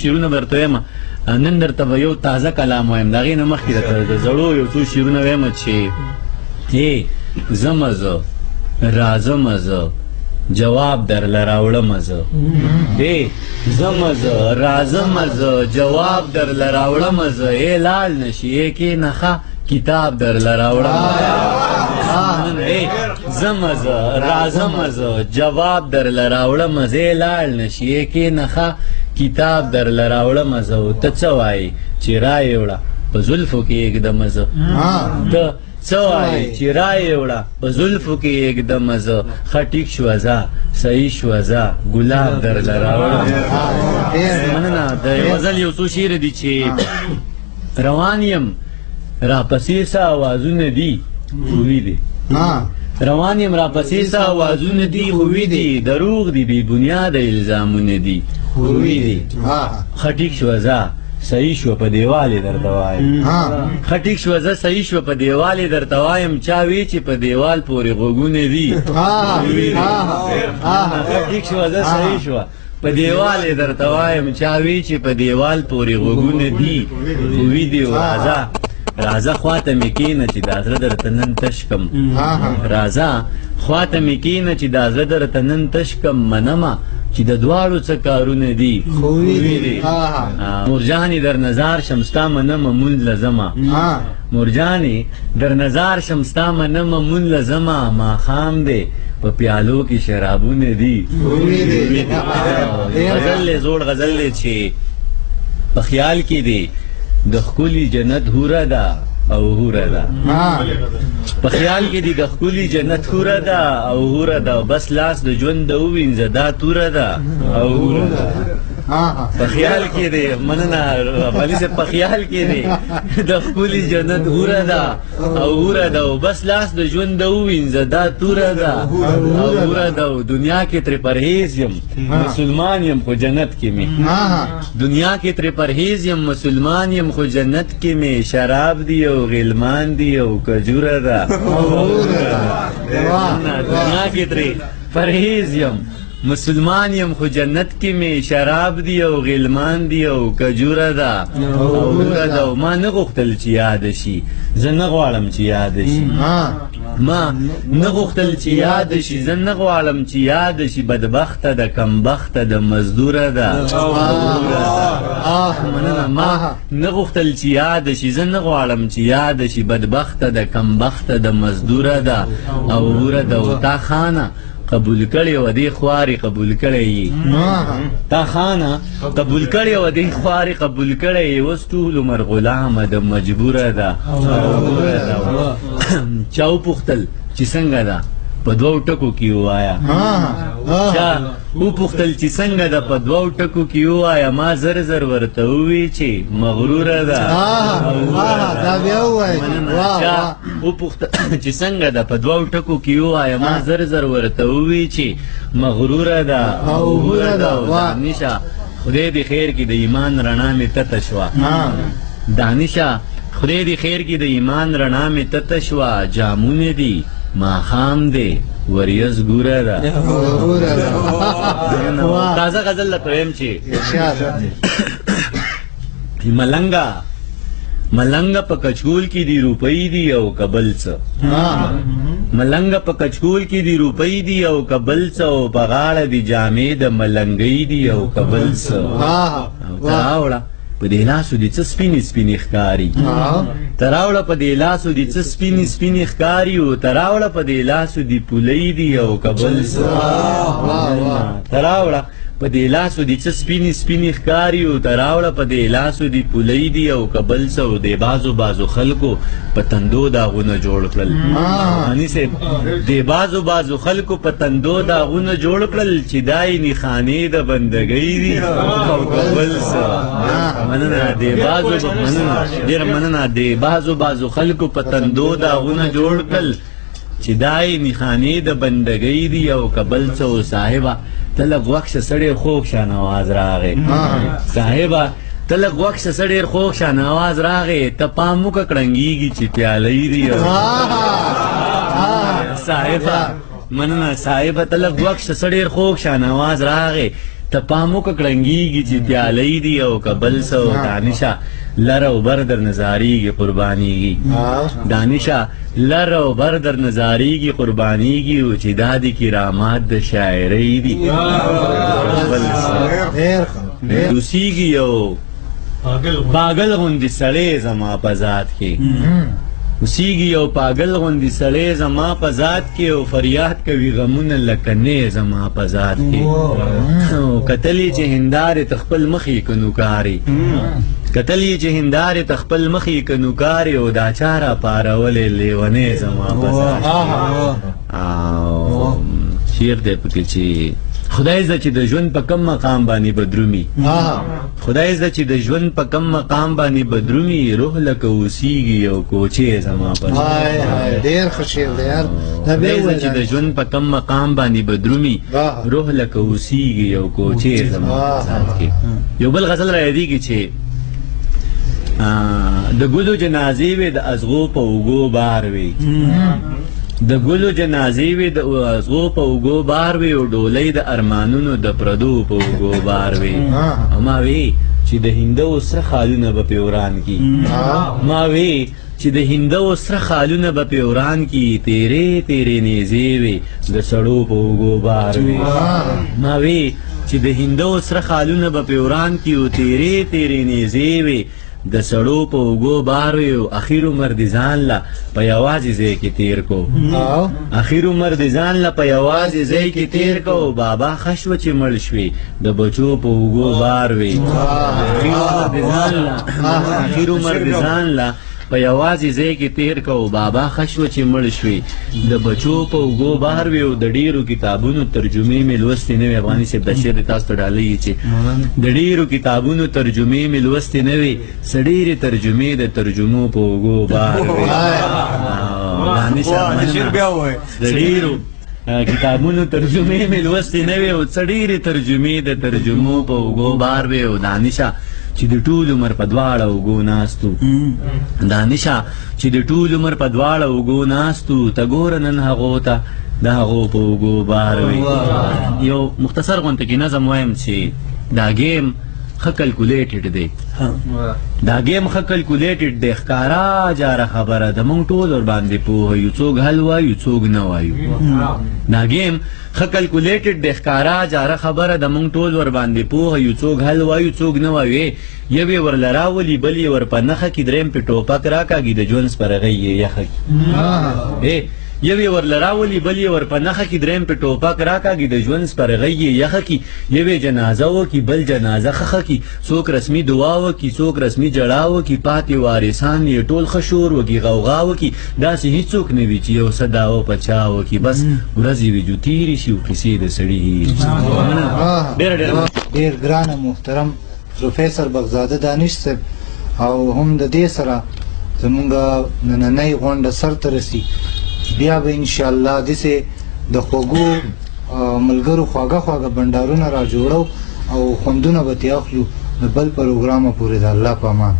شیرونه درته وایم نن درته به یو تازه کلام وایم د هغې نه مخکې درته د زړو یو څو شیرونه وایم چې ځمه زه راځمه زه جواب درله راوړمه زه ځمه زه راځمه زه جواب درله راوړمه زه ای لاړ نشي کښېنه ښه کتاب درله راوړمه ځمه زه راځمه زه جواب درله راوړمه زه ای لاړ نشي کښېنه ښه کتاب درله راوړمه زه ته څه وایې چې رایې وړه په زلفو کې ایږدمه زه ته څه وایې چې رایې وړه په زلفو کې ایږدمه زه ښه ټیک شوه ځه صحیح شوه ځه ګلاب درله راوړمه مننه د یو غزل یو څو شعر دي چې روان یم راپسې څه اوازونه دي خوبي دي روان یم راپسې څه اوازونه دي خوبي دي دروغ دي بې بنیاده الزامونه دي خوبي دي ښه ټیک شوه ځه صحیح شوه په دیوال یې درته وایم ښه ټیک شوه زه صحیح شوه په دیوال یې درته وایم چا وی چې په دیوال پورې غوږونه دي ښه ټیک شوه زه صحیح شوه په دیوال یې درته وایم چا وی چې په دیوال پورې غوږونه دي خوبي دي راځه راځه خواته مې کښېنه چې دا زړه درته نن تش کم راځه خواته مې کښېنه چې دا زړه درته نن تش کم منمه چې د دواړو څه کارونه دي خوبي دي مرجانې در نظار شم ستا منمه مونځ له ځمه مرجانې در نظار شم ستا منمه مونځ له ځمه ماښام دی په پیالو کې شرابونه دي غزل دی زوړ غزل دی چې په خیال کې دی د ښکلي جنت هوره ده او هوره ده په خیال کې دی د ښکلي جنت هوره ده او هوره ده بس لاس د ژوند د ووینځه دا توره ده او هوره ده په خیال کې دی مننه غالي صاحب په خیال کې دی د ښکلي جنت هوره ده او هوره ده او بس لاس د ژوند د ووینځه دا توره ده او هوره ده او دنیا کې ترې پرهیز یم مسلمان یم خو جنت کې مې دنیا کې ترې پرهیز یم مسلمان یم خو جنت کې مې شراب دی او غلمان دی او کجوره ده دنیا کې ترې پرهیز یم مسلمان یم خو جنت کې مې شراب دی او غلمان دی او کجوره ده او هوره ده او ما نه غوښتل چې یاد شي زه نه غواړم چې یاد شي ما نه غوښتل چې یاد شي زه نه غواړم چې یاد شي بدبخته ده کمبخته ده مزدوره ده مننه ما نه غوښتل چې یاد شي زه نه غواړم چې یاد شي بدبخته ده کمبخته ده مزدوره ده او هوره ده او تا خانه قبول کړی و دې خواري قبول کړی تا خانه قبول کړی و دې خواري قبول کړی اوس ټول عمر غلامه ده مجبوره ده چا وپوښتل چې څنګه ده په دوو ټکو کې ووایه چا وپوښتل چې څنګه ده په دوو ټکو کې ووایه ما زر زر ورته ووی چې مغروره ده چا وپوښتل چې څنګه ده په دوو ټکو کې ووایه ما زر زر ورته ووی چې مغروره ده او هوره ده او دانشه خدای دې خیر کې د ایمان رڼا مې تته شوه دانشه خدای دې خیر کې د ایمان رڼا مې تته شوه جامونه دي ماښام دی وریځ ګوره ده تازه غزل درته وایم چې ملنګه په کچکول کې دی روپۍ دي او کبل څه ملنګه په کچکول کې دی روپۍ دي او کبل څه او په غاړه دی جامې د ملنګۍ دي او کبل څه راوړه په دې لاسو دې څه سپینې سپینې ښکاري ته راوړه په دې لاسو دې څه سپینې سپینې ښکاري او ته راوړه په دې لاسو دې پولۍ دي او کبل څه ته راوړه په دې لاسو دې څه سپینې سپینې ښکاري او ته راوړه په دې لاسو دې پولۍ دي او کبل څه او دې بازو خلکو په تندو داغونه جوړ کړل هاني صاحب دې بازو خلکو په تندو داغونه جوړ کړل چې دای نښانې د بندګۍ دي او کبل څه مننه دې بازو خلکو په تندو داغونه جوړ کړل چې دای نښانې د بندګۍ دي او کبل څه او صاحبه ته لږ وخت شه سړی خوږ شان اواز راغی صاحبه ته لږ وخت شه سړی خوږ شان اواز راغی ته پام وکړه کړنګېږي چې پیالۍ دي صاحبه مننه صاحبه ته لږ وخت شه سړی خوږ شان اواز راغی ته پام وکړه کړنګېږي چې پیالۍ دي او که بل څه او دانشه لر او بر در نظارېږي قربانېږي دانشه لر او بر در نظارېږي قربانېږي او چې دا دي کرامات د شاعرۍ دي اوسېږي یو پاگل غوندې سړی زما په ذات کې اوسېږي یو پاگل غوندې سړی زما په ذات کې او فریاد کوي غمونه لکه نه زما په ذات کې کتلې چې هندارې ته خپل مخې که نوکارې کتلې چې هندارې ته خپل مخې که نوکارې او دا چا را پارولې لیونی زما په ذات کې شعر دی پکې چې خدای زده چې د ژوند په کم مقام باندې بدرومي خدای زده چې د ژوند په کم مقام باندې بدرومي روح لکه اوسېږي یو کوچې زما په ډېر ښه شعر دی یار خدای زده چې د ژوند په کم مقام باندې بدرومي روح لکه اوسېږي یو کوچې زما په ذات کې یو بل غزل را یادېږي چې د ګلو جنازې وې د ازغو په اوږو بار وې د ګلو جنازې وې د ازغو په اوږو بار وې او ډولۍ د ارمانونو د پردو په اوږو بار وې او ما وې چې د هندو سره خالونه به پې وران کي ما وې چې د هندو سره خالونه به پې وران کي تیرې تیرې نیزې وې د سړو په اوږو بار وې ما وې چې د هندو سره خالونه به پې وران کي او تیرې تیرې نیزې وې د سړو په اوږو بار وې او اخیر عمر د ځان له په یوازې ځای کې تیر کو اخیر عمر د ځان له په یوازې ځای کې تیر کو بابا ښه شوه چې مړ شوې د بچو په اوږو بار وې اخیر عمر د ځان له په یوازې ځای کې تیر کو بابا ښه شوه چې مړ شوې د بچو په اوږو بار وې او د ډېرو کتابونو ترجمې مې لوستې نه وې افغاني صاحب دا شعر تاسو ته ډالۍ چې د ډېرو کتابونو ترجمې مې لوستې نه وې څه ډېرې ترجمې د ترجمو په اوږو بار وې د ډېرو کتابونو ترجمې مې لوستې نه وې او څه ډېرې ترجمې د ترجمو په اوږو بار وې او دانشه چې د ټول عمر په دواړه اوږو ناستو دانشه چې د ټول عمر په دواړه اوږو ناستو ته ګوره نن هغو ته د هغو په اوږو بار وې یو مختصر غونته کې نظم وایم چې دا ګیم ښه کلکولیټډ دی دا ګیم ښه کلکولیټډ دی ښکارا جاره خبره ده موږ ټول ورباندې پوه یو څوک حل وایو څوک نه وایو دا ګیم ښه کلکولیټډ دی ښکارا جاره خبره ده موږ ټول ورباندې پوه یو څوک حل وایو څوک نه وایو یو یې ورله راولي بل یې ور په نښه کي درېیم پې ټوپک راکاږي د ژوند سپرغۍ یې یخه کي یو یې ورله راولي بل یې ور په نښه کي درېیم پې ټوپک راکاږي د ژوند سپرغۍ یې یخه کي یو یې جنازه وکي بل جنازه ښخه کي څوک رسمي دعا وکي څوک رسمي جړا وکي پاتې وارثان یې ټول ښه شور وکي غوغا وکي داسې هېڅوک نه وي چې یو څه دعوه په چا وکي بس ورځې وي جو تېرې شي او کیسې د سړي هېرې شي ډېر ګرانه محترم پروفیسر بغزاده دانش صاحب او هم د دې سره زمونږ نننۍ غونډه سر ته رسي بیا به انشاءالله داسې د خوږو ملګرو خواږه خواږه بنډارونه را جوړو او خوندونه به ترې اخلو د بل پروګرامه پورې د الله په امان